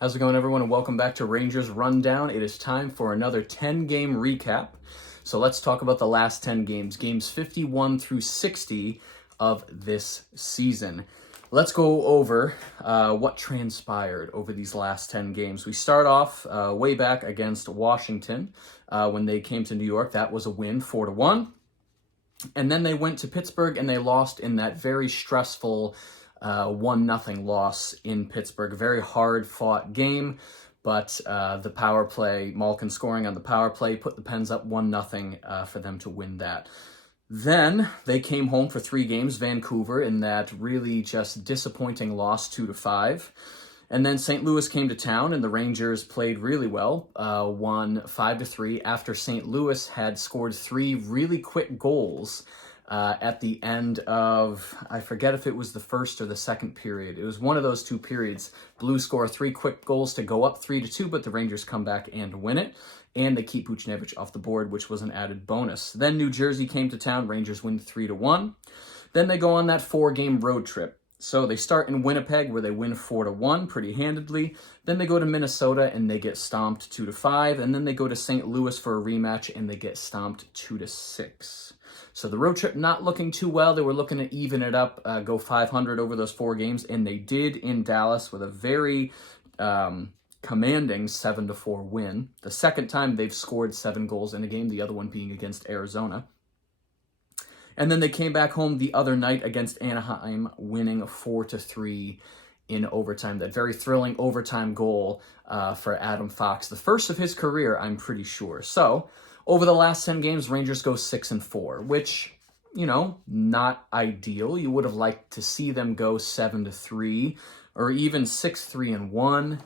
How's it going, everyone, and welcome back to Rangers Rundown. It is time for another 10-game recap. So let's talk about the last 10 games, games 51 through 60 of this season. Let's go over what transpired over these last 10 games. We start off way back against Washington when they came to New York. That was a win, 4-1. And then they went to Pittsburgh and they lost in that very stressful 1-0 loss in Pittsburgh. A very hard-fought game, but the power play, Malkin scoring on the power play, put the Pens up 1-0 for them to win that. Then they came home for 3 games, Vancouver, in that really just disappointing loss, 2-5. And then St. Louis came to town, and the Rangers played really well, won 5-3 after St. Louis had scored 3 really quick goals at the end of, I forget if it was the first or the second period. It was one of those 2 periods. Blues score 3 quick goals to go up 3-2, but the Rangers come back and win it. And they keep Buchnevich off the board, which was an added bonus. Then New Jersey came to town. Rangers win 3-1. Then they go on that 4-game road trip. So they start in Winnipeg, where they win 4-1 pretty handedly. Then they go to Minnesota, and they get stomped 2-5. And then they go to St. Louis for a rematch, and they get stomped 2-6. So the road trip not looking too well. They were looking to even it up, go 500 over those 4 games, and they did in Dallas with a very commanding 7-4 win. The second time they've scored 7 goals in a game, the other one being against Arizona. And then they came back home the other night against Anaheim, winning 4-3 in overtime. That very thrilling overtime goal for Adam Fox, the first of his career, I'm pretty sure. So over the last 10 games, Rangers go 6-4, which, you know, not ideal. You would have liked to see them go 7-3 or even 6-3-1.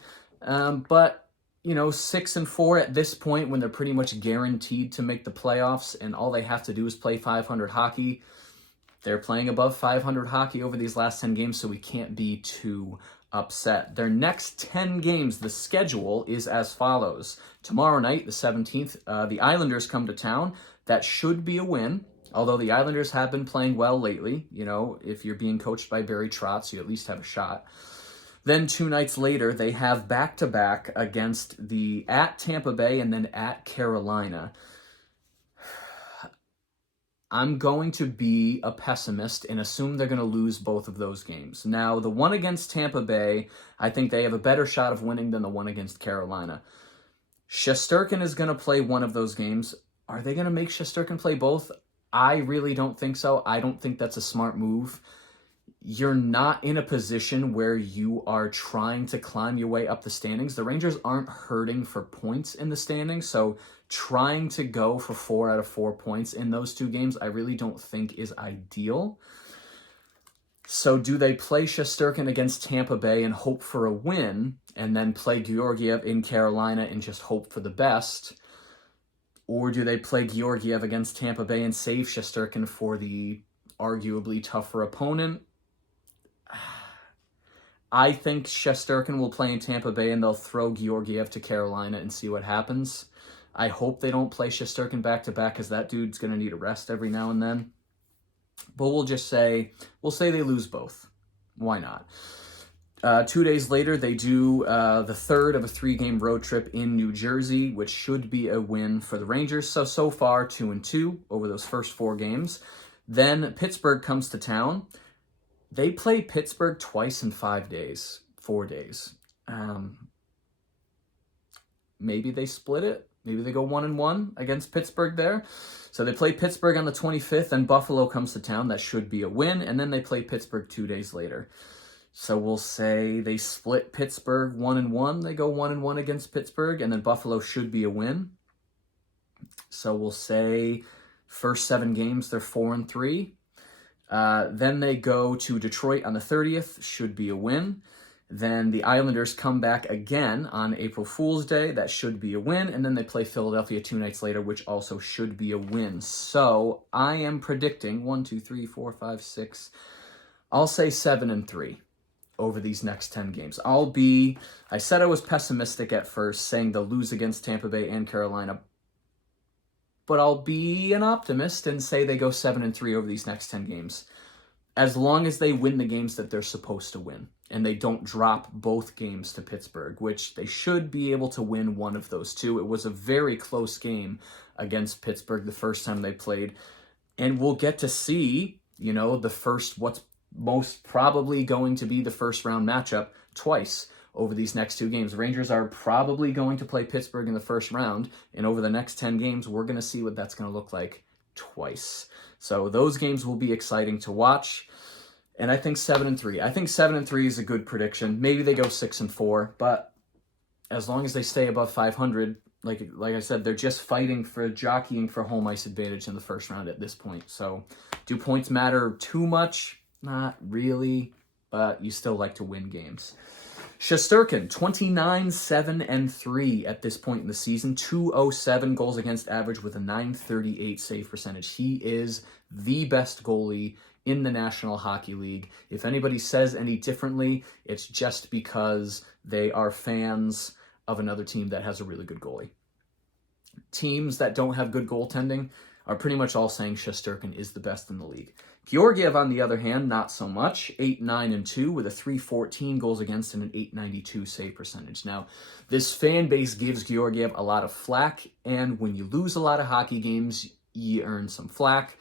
But, you know, 6-4 at this point when they're pretty much guaranteed to make the playoffs and all they have to do is play 500 hockey. They're playing above 500 hockey over these last 10 games, so we can't be too upset. Their next 10 games, the schedule is as follows. Tomorrow night, the 17th, the Islanders come to town. That should be a win, although the Islanders have been playing well lately. You know, if you're being coached by Barry Trotz, you at least have a shot. Then 2 nights later, they have back-to-back against at Tampa Bay and then at Carolina. I'm going to be a pessimist and assume they're going to lose both of those games. Now, the one against Tampa Bay, I think they have a better shot of winning than the one against Carolina. Shesterkin is going to play one of those games. Are they going to make Shesterkin play both? I really don't think so. I don't think that's a smart move. You're not in a position where you are trying to climb your way up the standings. The Rangers aren't hurting for points in the standings, so trying to go for 4 out of 4 points in those 2 games, I really don't think is ideal. So do they play Shesterkin against Tampa Bay and hope for a win, and then play Georgiev in Carolina and just hope for the best? Or do they play Georgiev against Tampa Bay and save Shesterkin for the arguably tougher opponent? I think Shesterkin will play in Tampa Bay and they'll throw Georgiev to Carolina and see what happens. I hope they don't play Shesterkin back-to-back because that dude's going to need a rest every now and then. But we'll say they lose both. Why not? 2 days later, they do the third of a 3-game road trip in New Jersey, which should be a win for the Rangers. So far, 2-2 over those first 4 games. Then Pittsburgh comes to town. They play Pittsburgh twice in 4 days. Maybe they split it. Maybe they go 1-1 against Pittsburgh there. So they play Pittsburgh on the 25th, and Buffalo comes to town. That should be a win. And then they play Pittsburgh 2 days later. So we'll say they split Pittsburgh 1-1. They go 1-1 against Pittsburgh, and then Buffalo should be a win. So we'll say first 7 games, they're 4-3. Then they go to Detroit on the 30th, should be a win. Then the Islanders come back again on April Fool's Day, that should be a win. And then they play Philadelphia 2 nights later, which also should be a win. So I am predicting 1, 2, 3, 4, 5, 6. I'll say 7-3 over these next 10 games. I said I was pessimistic at first, saying they'll lose against Tampa Bay and Carolina. But I'll be an optimist and say they go 7-3 over these next 10 games. as long as they win the games that they're supposed to win and they don't drop both games to Pittsburgh, which they should be able to win one of those two. It was a very close game against Pittsburgh the first time they played. And we'll get to see, what's most probably going to be the first round matchup twice over these next two games. Rangers are probably going to play Pittsburgh in the first round, and over the next 10 games, we're going to see what that's going to look like twice. So those games will be exciting to watch. And I think 7-3. I think 7-3 is a good prediction. Maybe they go 6-4, but as long as they stay above 500, like I said, they're just jockeying for home ice advantage in the first round at this point. So do points matter too much? Not really, but you still like to win games. Shesterkin, 29-7-3 at this point in the season, 207 goals against average with a .938 save percentage. He is the best goalie in the National Hockey League. If anybody says any differently, it's just because they are fans of another team that has a really good goalie. Teams that don't have good goaltending are pretty much all saying Shesterkin is the best in the league. Georgiev, on the other hand, not so much. 8-9-2 with a .314 goals against and an .892 save percentage. Now, this fan base gives Georgiev a lot of flack, and when you lose a lot of hockey games, you earn some flack.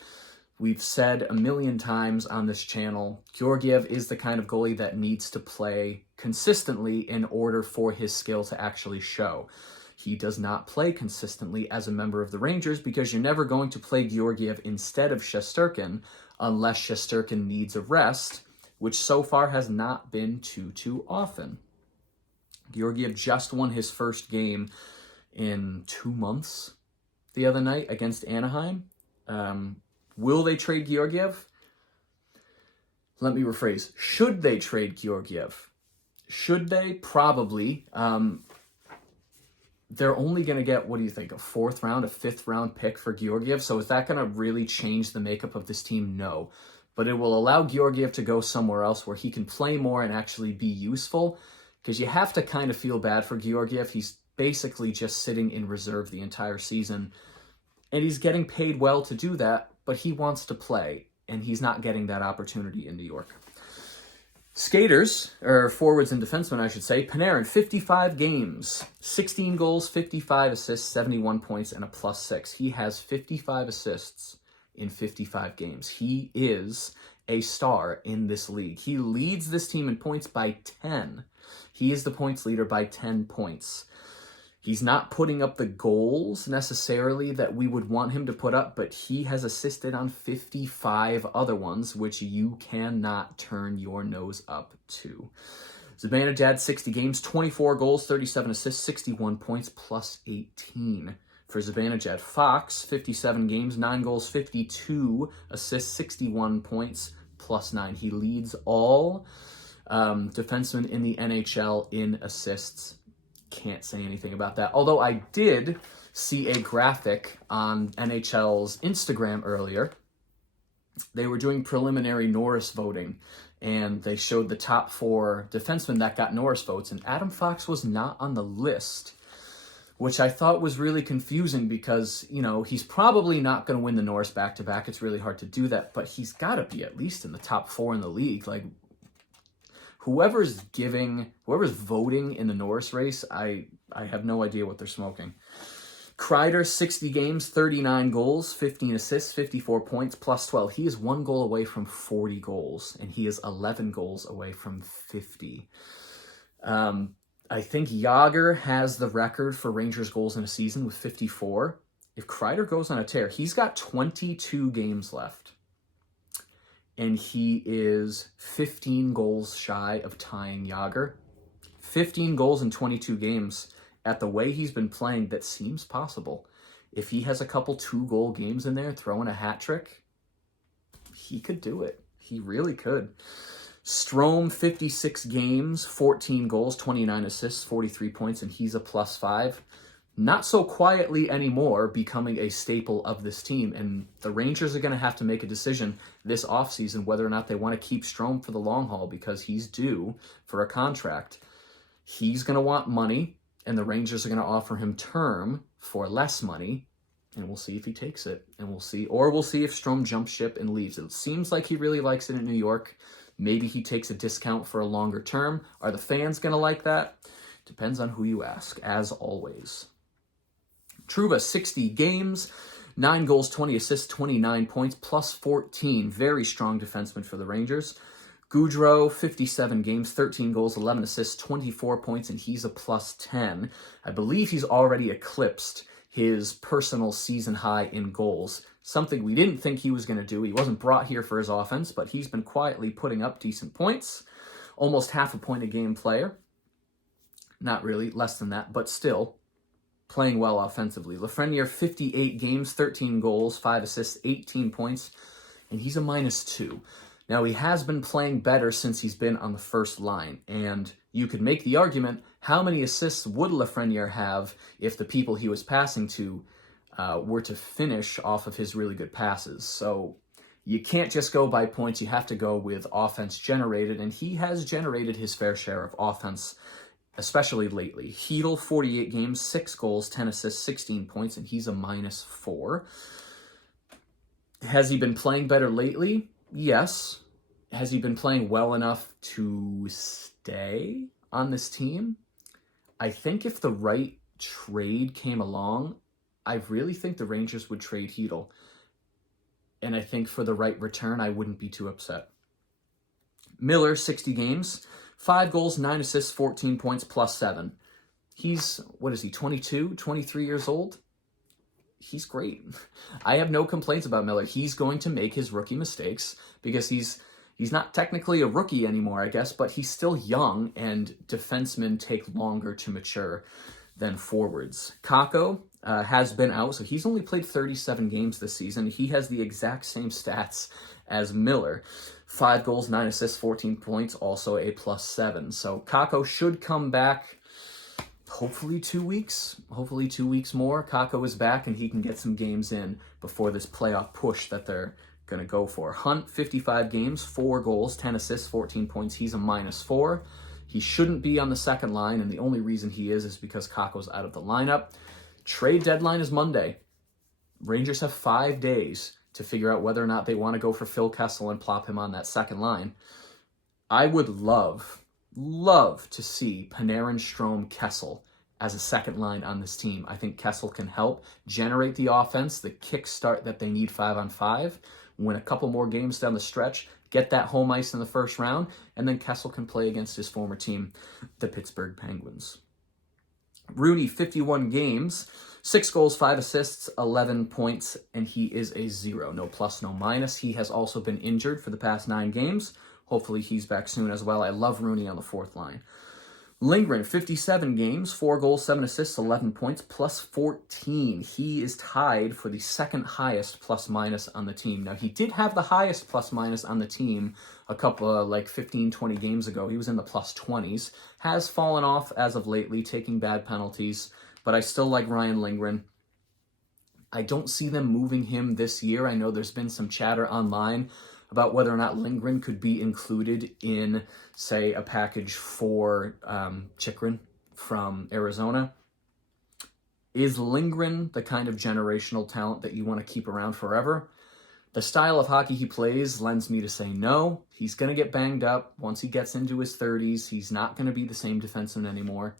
We've said a million times on this channel, Georgiev is the kind of goalie that needs to play consistently in order for his skill to actually show. He does not play consistently as a member of the Rangers because you're never going to play Georgiev instead of Shesterkin unless Shesterkin needs a rest, which so far has not been too often. Georgiev just won his first game in 2 months the other night against Anaheim. Will they trade Georgiev? Let me rephrase. Should they trade Georgiev? Should they? Probably. They're only going to get, what do you think, a 4th round, a 5th round pick for Georgiev? So is that going to really change the makeup of this team? No. But it will allow Georgiev to go somewhere else where he can play more and actually be useful. Because you have to kind of feel bad for Georgiev. He's basically just sitting in reserve the entire season. And he's getting paid well to do that, but he wants to play. And he's not getting that opportunity in New York. Skaters, or forwards and defensemen, I should say. Panarin, 55 games, 16 goals, 55 assists, 71 points, and a +6. He has 55 assists in 55 games. He is a star in this league. He leads this team in points by 10. He is the points leader by 10 points. He's not putting up the goals necessarily that we would want him to put up, but he has assisted on 55 other ones, which you cannot turn your nose up to. Zibanejad, 60 games, 24 goals, 37 assists, 61 points, +18 for Zibanejad. Fox, 57 games, 9 goals, 52 assists, 61 points, +9. He leads all defensemen in the NHL in assists. Can't say anything about that. Although I did see a graphic on NHL's Instagram earlier. They were doing preliminary Norris voting, and they showed the top 4 defensemen that got Norris votes, and Adam Fox was not on the list, which I thought was really confusing because, he's probably not going to win the Norris back-to-back. It's really hard to do that, but he's got to be at least in the top 4 in the league. Like, whoever's voting in the Norris race, I have no idea what they're smoking. Kreider, 60 games, 39 goals, 15 assists, 54 points, +12. He is 1 goal away from 40 goals, and he is 11 goals away from 50. I think Jágr has the record for Rangers goals in a season with 54. If Kreider goes on a tear, he's got 22 games left. And he is 15 goals shy of tying Jágr. 15 goals in 22 games. At the way he's been playing, that seems possible. If he has a couple 2-goal games in there, throwing a hat trick, he could do it. He really could. Strome, 56 games, 14 goals, 29 assists, 43 points, and he's a +5. Not so quietly anymore, becoming a staple of this team. And the Rangers are going to have to make a decision this offseason whether or not they want to keep Strome for the long haul because he's due for a contract. He's going to want money, and the Rangers are going to offer him term for less money. and we'll see if he takes it, and we'll see if Strome jumps ship and leaves. It seems like he really likes it in New York. Maybe he takes a discount for a longer term. Are the fans going to like that? Depends on who you ask, as always. Trouba, 60 games, 9 goals, 20 assists, 29 points, plus 14. Very strong defenseman for the Rangers. Gaudreau, 57 games, 13 goals, 11 assists, 24 points, and he's a plus 10. I believe he's already eclipsed his personal season high in goals, something we didn't think he was going to do. He wasn't brought here for his offense, but he's been quietly putting up decent points. Almost half a point a game player. Not really, less than that, but still playing well offensively. Lafreniere, 58 games, 13 goals, 5 assists, 18 points, and he's a -2. Now, he has been playing better since he's been on the first line, and you could make the argument, how many assists would Lafreniere have if the people he was passing to were to finish off of his really good passes? So you can't just go by points, you have to go with offense generated, and he has generated his fair share of offense, especially lately. Chytil, 48 games, 6 goals, 10 assists, 16 points, and he's a -4. Has he been playing better lately? Yes. Has he been playing well enough to stay on this team? I think if the right trade came along, I really think the Rangers would trade Chytil. And I think for the right return, I wouldn't be too upset. Miller, 60 games, 5 goals, 9 assists, 14 points, plus 7. He's, 22, 23 years old? He's great. I have no complaints about Miller. He's going to make his rookie mistakes because he's not technically a rookie anymore, I guess, but he's still young, and defensemen take longer to mature than forwards. Kakko has been out, so he's only played 37 games this season. He has the exact same stats as Miller. 5 goals, 9 assists, 14 points, also a +7. So Kakko should come back hopefully 2 weeks. Hopefully 2 weeks more. Kakko is back, and he can get some games in before this playoff push that they're going to go for. Hunt, 55 games, 4 goals, 10 assists, 14 points. He's a -4. He shouldn't be on the second line, and the only reason he is because Kakko's out of the lineup. Trade deadline is Monday. Rangers have 5 days to figure out whether or not they want to go for Phil Kessel and plop him on that second line. I would love to see Panarin, Strome, Kessel as a second line on this team. I think Kessel can help generate the offense, the kickstart that they need 5-on-5, win a couple more games down the stretch, get that home ice in the first round, and then Kessel can play against his former team, the Pittsburgh Penguins. Rooney, 51 games, 6 goals, 5 assists, 11 points, and he is a 0. No plus, no minus. He has also been injured for the past 9 games. Hopefully he's back soon as well. I love Rooney on the fourth line. Lindgren, 57 games, 4 goals, 7 assists, 11 points, plus 14. He is tied for the second highest plus-minus on the team. Now, he did have the highest plus-minus on the team a couple of 15, 20 games ago. He was in the plus 20s. Has fallen off as of lately, taking bad penalties, but I still like Ryan Lindgren. I don't see them moving him this year. I know there's been some chatter online about whether or not Lindgren could be included in, say, a package for Chychrun from Arizona. Is Lindgren the kind of generational talent that you want to keep around forever? The style of hockey he plays lends me to say no. He's going to get banged up. Once he gets into his 30s, he's not going to be the same defenseman anymore.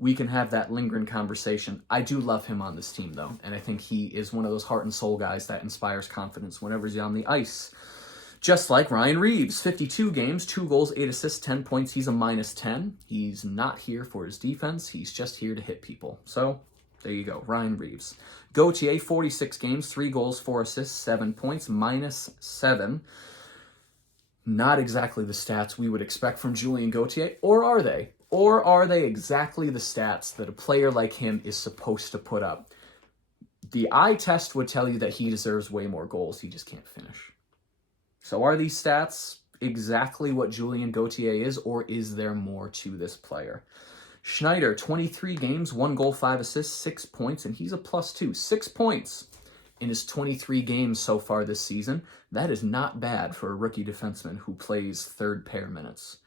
We can have that Lindgren conversation. I do love him on this team, though, and I think he is one of those heart and soul guys that inspires confidence whenever he's on the ice. Just like Ryan Reeves, 52 games, 2 goals, 8 assists, 10 points. He's a -10. He's not here for his defense. He's just here to hit people. So, there you go, Ryan Reeves. Gauthier, 46 games, 3 goals, 4 assists, 7 points, -7. Not exactly the stats we would expect from Julien Gauthier, or are they? Or are they exactly the stats that a player like him is supposed to put up? The eye test would tell you that he deserves way more goals. He just can't finish. So are these stats exactly what Julien Gauthier is, or is there more to this player? Schneider, 23 games, 1 goal, 5 assists, 6 points, and he's a +2. 6 points in his 23 games so far this season. That is not bad for a rookie defenseman who plays third pair minutes.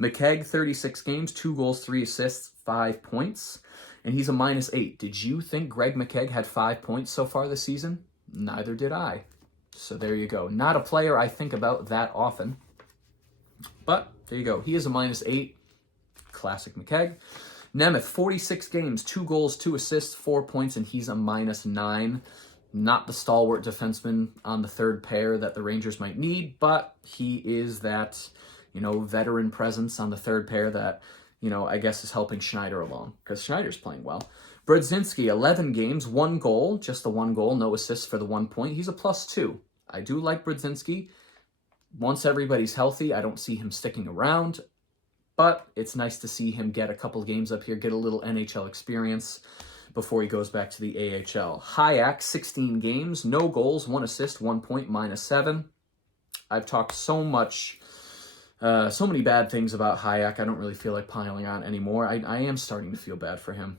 McKegg, 36 games, 2 goals, 3 assists, 5 points. and he's a -8. Did you think Greg McKegg had 5 points so far this season? Neither did I. So there you go. Not a player I think about that often. But there you go. He is a -8. Classic McKegg. Nemeth, 46 games, 2 goals, 2 assists, 4 points, and he's a -9. Not the stalwart defenseman on the third pair that the Rangers might need, but he is that, veteran presence on the third pair that, I guess is helping Schneider along, because Schneider's playing well. Brodzinski, 11 games, 1 goal, just the 1 goal, no assists for the 1 point. He's a +2. I do like Brodzinski. Once everybody's healthy, I don't see him sticking around, but it's nice to see him get a couple of games up here, get a little NHL experience before he goes back to the AHL. Hayek, 16 games, no goals, 1 assist, 1 point, -7. I've talked so many bad things about Hayek, I don't really feel like piling on anymore. I am starting to feel bad for him.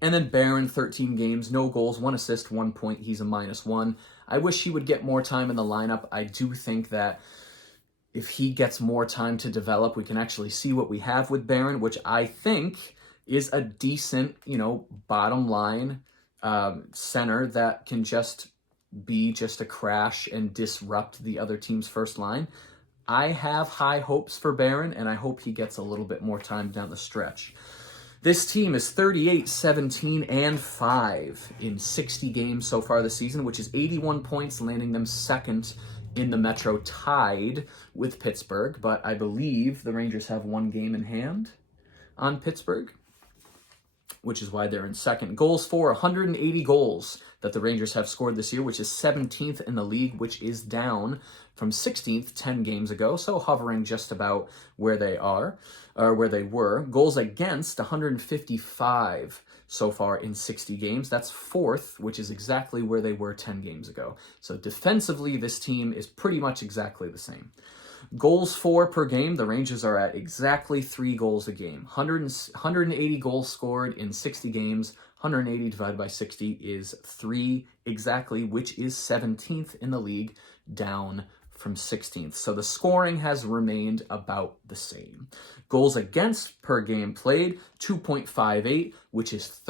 And then Barron, 13 games, no goals, 1 assist, 1 point, he's a -1. I wish he would get more time in the lineup. I do think that if he gets more time to develop, we can actually see what we have with Barron, which I think is a decent, bottom line center that can just be just a crash and disrupt the other team's first line. I have high hopes for Barron, and I hope he gets a little bit more time down the stretch. This team is 38, 17, and 5 in 60 games so far this season, which is 81 points, landing them second in the Metro, tied with Pittsburgh. But I believe the Rangers have 1 game in hand on Pittsburgh, which is why they're in second. Goals for 180 goals that the Rangers have scored this year, which is 17th in the league, which is down from 16th 10 games ago, so hovering just about where they are, or where they were. Goals against, 155 so far in 60 games. That's 4th, which is exactly where they were 10 games ago. So defensively, this team is pretty much exactly the same. Goals for per game, the Rangers are at exactly 3 goals a game. 180 goals scored in 60 games. 180 divided by 60 is 3 exactly, which is 17th in the league, down from 16th. So the scoring has remained about the same. Goals against per game played, 2.58, which is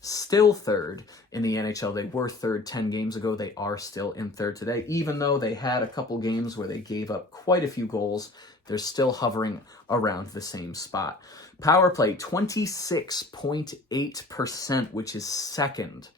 still third in the NHL. They were third 10 games ago. They are still in third today. Even though they had a couple games where they gave up quite a few goals, they're still hovering around the same spot. Power play, 26.8%, which is second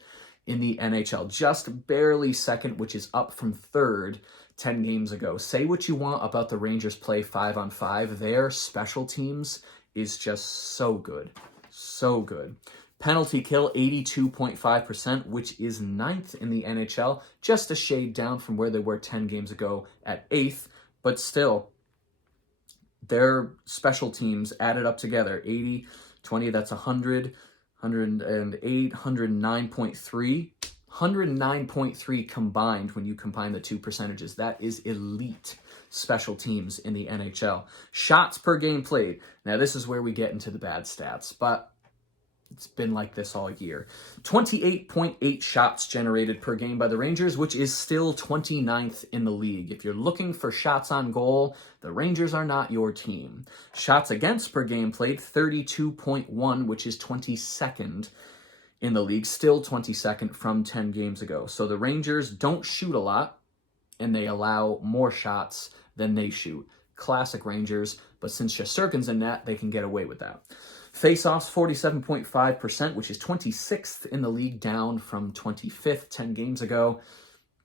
in the NHL. Just barely second, which is up from third 10 games ago. Say what you want about the Rangers play 5-on-5. Their special teams is just so good. So good. Penalty kill, 82.5%, which is 9th in the NHL. Just a shade down from where they were 10 games ago at 8th. But still, their special teams added up together, 80, 20, that's 100, 108, 109.3. 109.3 combined when you combine the two percentages. That is elite special teams in the NHL. Shots per game played. Now, this is where we get into the bad stats, but it's been like this all year. 28.8 shots generated per game by the Rangers, which is still 29th in the league. If you're looking for shots on goal, the Rangers are not your team. Shots against per game played, 32.1, which is 22nd in the league, still 22nd from 10 games ago. So the Rangers don't shoot a lot, and they allow more shots than they shoot. Classic Rangers, but since Shesterkin's in net, they can get away with that. Face-offs, 47.5%, which is 26th in the league, down from 25th 10 games ago.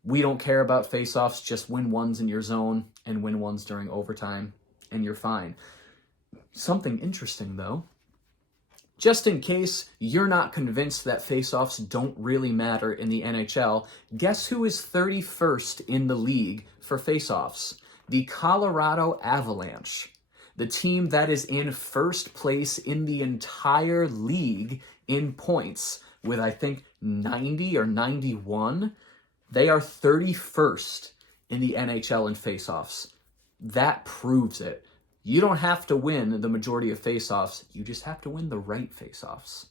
We don't care about face-offs, just win ones in your zone and win ones during overtime, and you're fine. Something interesting, though. Just in case you're not convinced that face-offs don't really matter in the NHL, guess who is 31st in the league for face-offs? The Colorado Avalanche. The team that is in first place in the entire league in points with, I think, 90 or 91. They are 31st in the NHL in face-offs. That proves it. You don't have to win the majority of face-offs. You just have to win the right face-offs.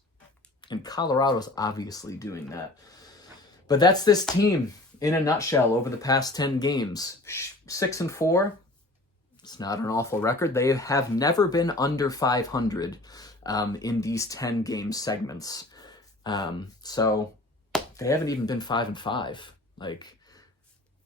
And Colorado's obviously doing that. But that's this team in a nutshell over the past 10 games. 6-4. It's not an awful record. They have never been under 500 in these 10-game segments. So they haven't even been 5-5. Like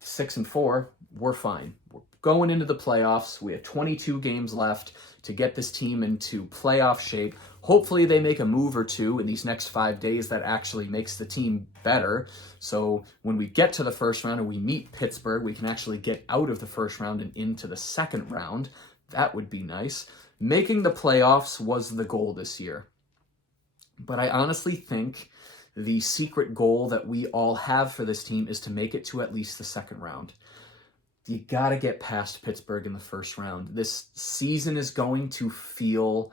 6-4, we're fine. We're going into the playoffs. We have 22 games left to get this team into playoff shape. Hopefully they make a move or two in these next 5 days that actually makes the team better. So when we get to the first round and we meet Pittsburgh, we can actually get out of the first round and into the second round. That would be nice. Making the playoffs was the goal this year. But I honestly think the secret goal that we all have for this team is to make it to at least the second round. You got to get past Pittsburgh in the first round. This season is going to feel...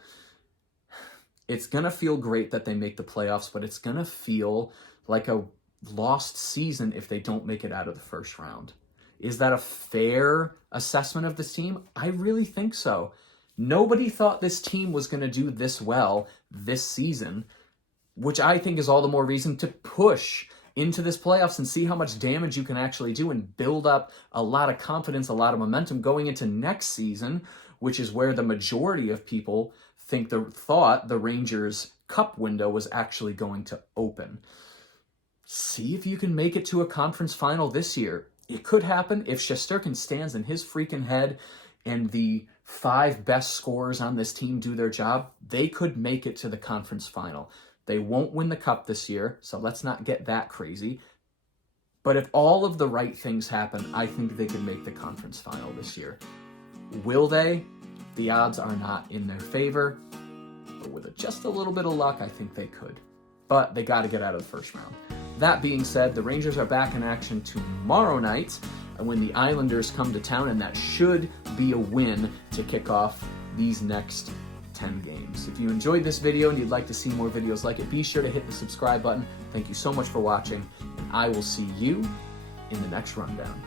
It's going to feel great that they make the playoffs, but it's going to feel like a lost season if they don't make it out of the first round. Is that a fair assessment of this team? I really think so. Nobody thought this team was going to do this well this season, which I think is all the more reason to push into this playoffs and see how much damage you can actually do and build up a lot of confidence, a lot of momentum going into next season, which is where the majority of people thought the Rangers Cup window was actually going to open. See if you can make it to a conference final this year. It could happen if Shesterkin stands in his freaking head and the 5 best scorers on this team do their job. They could make it to the conference final. They won't win the Cup this year, so let's not get that crazy. But if all of the right things happen, I think they can make the conference final this year. Will they? The odds are not in their favor, but with just a little bit of luck, I think they could. But they got to get out of the first round. That being said, the Rangers are back in action tomorrow night when the Islanders come to town, and that should be a win to kick off these next 10 games. If you enjoyed this video and you'd like to see more videos like it, be sure to hit the subscribe button. Thank you so much for watching, and I will see you in the next rundown.